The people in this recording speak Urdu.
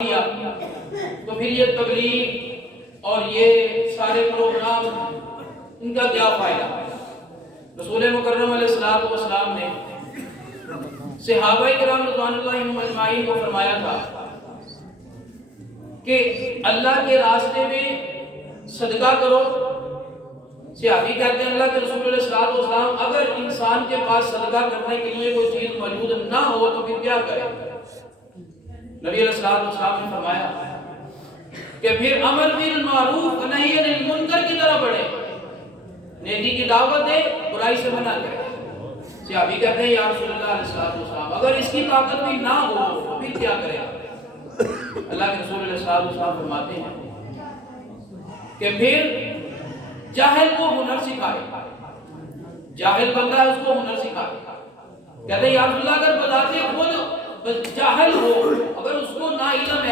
کیا تو پھر یہ تبلیغ اور یہ سارے پروگرام ان کا کیا فائدہ؟ رسول مکرم علیہ السلام نے صحابہ کرام رضوان اللہ عنہم اجمعین کو فرمایا تھا کہ اللہ کے راستے میں صدقہ کرو۔ صحابی کہتے ہیں اللہ کے رسول علیہ السلام اگر انسان کے پاس صدقہ کرنے کے لیے کوئی چیز موجود نہ ہو تو پھر کیا کرے؟ نبی علیہ السلام نے فرمایا کہ پھر امر بالمعروف و نہی عن المنکر کی طرف بڑھے، نیکی کی دعوت دے، برائی سے منع کرے۔ صحابی کہتے ہیں یا رسول اللہ علیہ السلام اگر اس کی طاقت بھی نہ ہو تو پھر کیا کرے؟ اللہ کے رسول علیہ السلام فرماتے ہیں کہ پھر جاہل کو ہنر سکھائے، جاہل بندہ ہے اس کو ہنر سکھائے۔ کہتے ہیں یا رسول اللہ اگر بذات خود جاہل ہو، اگر اس کو نا علم ہے